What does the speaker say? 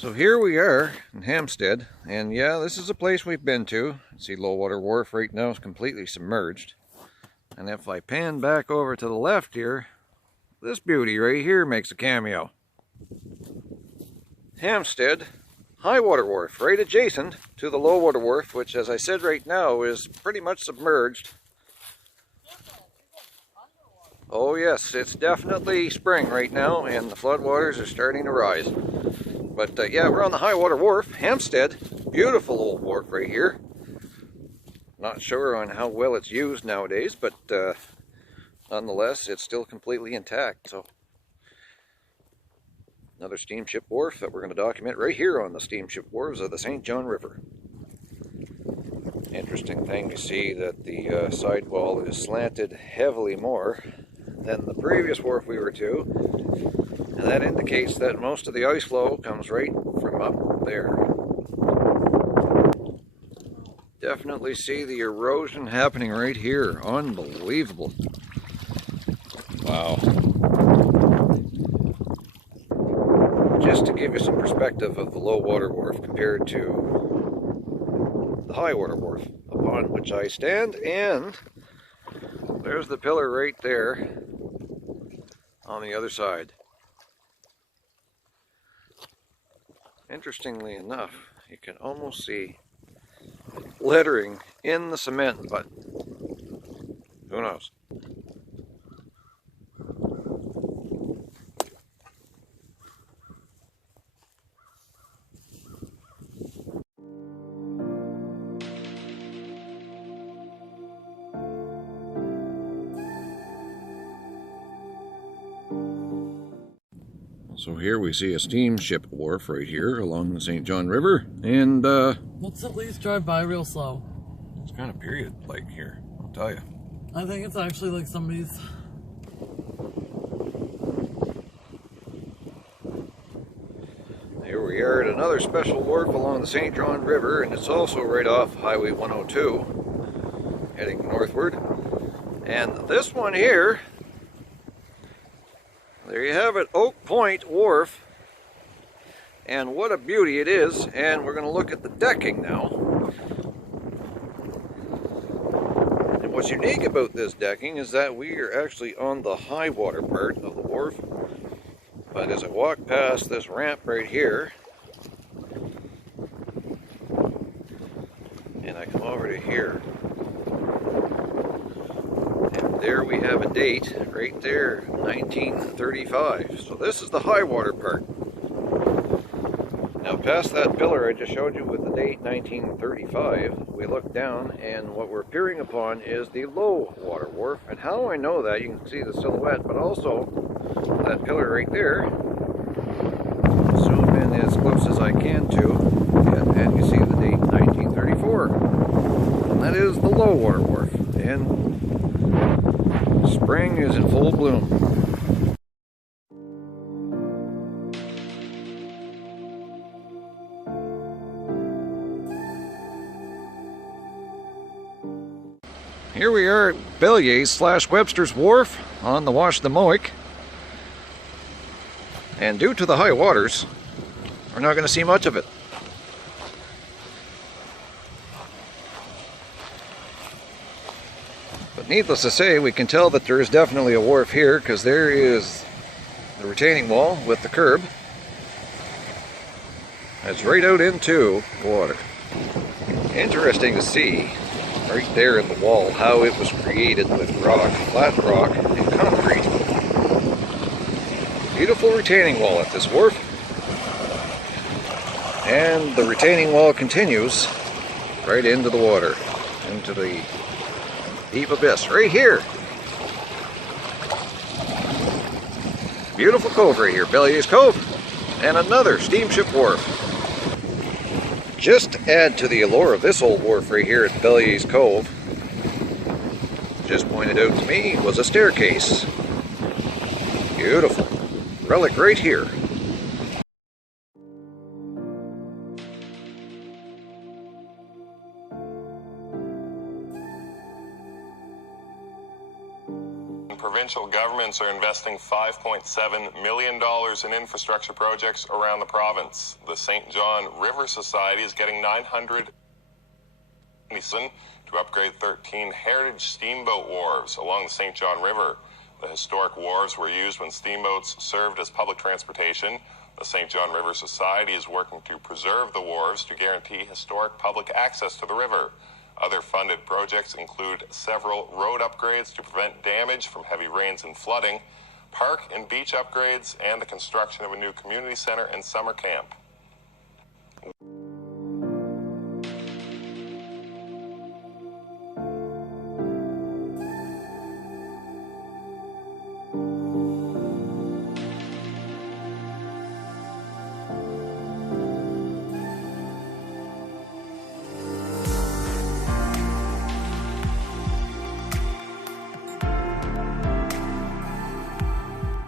So here we are in Hampstead, and yeah, this is a place we've been to. See, low water wharf right now is completely submerged. And if I pan back over to the left here, this beauty right here makes a cameo. Hampstead, high water wharf, right adjacent to the low water wharf, which, as I said, right now is pretty much submerged. Oh yes, it's definitely spring right now, and the floodwaters are starting to rise. But yeah, we're on the high water wharf, Hampstead. Beautiful old wharf right here. Not sure on how well it's used nowadays, but nonetheless, it's still completely intact. So another steamship wharf that we're going to document right here on the steamship wharves of the St. John River. Interesting thing to see that the sidewall is slanted heavily more than the previous wharf we were to. And that indicates that most of the ice flow comes right from up there. Definitely see the erosion happening right here. Unbelievable. Wow. Just to give you some perspective of the low water wharf compared to the high water wharf upon which I stand, and there's the pillar right there on the other side. Interestingly enough, you can almost see lettering in the cement, but who knows? So here we see a steamship wharf right here along the St. John River, and let's at least drive by real slow. It's kind of period-like here, I'll tell you. I think it's actually like somebody's. Here we are at another special wharf along the St. John River, and it's also right off Highway 102, heading northward. And this one here, there you have it, Oak Point Wharf. And what a beauty it is. And we're going to look at the decking now. And what's unique about this decking is that we are actually on the high water part of the wharf. But as I walk past this ramp right here, and I come over to here, and there we have a date right there, 1935. So this is the high water part. Now past that pillar I just showed you with the date 1935, we look down and what we're peering upon is the low water wharf. And how I know that, you can see the silhouette, but also that pillar right there. Zoom in as close as I can to, and you see the date 1934. And that is the low water wharf. And spring is in full bloom. Here we are at Belyea / Webster's Wharf on the Wash-the-Moick. And due to the high waters, we're not going to see much of it. But needless to say, we can tell that there is definitely a wharf here, because there is the retaining wall with the curb. It's right out into the water. Interesting to see right there in the wall how it was created with rock, flat rock, and concrete. Beautiful retaining wall at this wharf. And the retaining wall continues right into the water, into the deep abyss right here. Beautiful cove right here, Belyea's Cove, and another steamship wharf. Just to add to the allure of this old wharf right here at Belyea's Cove, just pointed out to me, was a staircase. Beautiful. Relic right here. provincial governments are investing $5.7 million in infrastructure projects around the province. The St. John River Society is getting $900 million to upgrade 13 heritage steamboat wharves along the St. John River. The historic wharves were used when steamboats served as public transportation. The St. John River Society is working to preserve the wharves to guarantee historic public access to the river. Other funded projects include several road upgrades to prevent damage from heavy rains and flooding, park and beach upgrades, and the construction of a new community center and summer camp.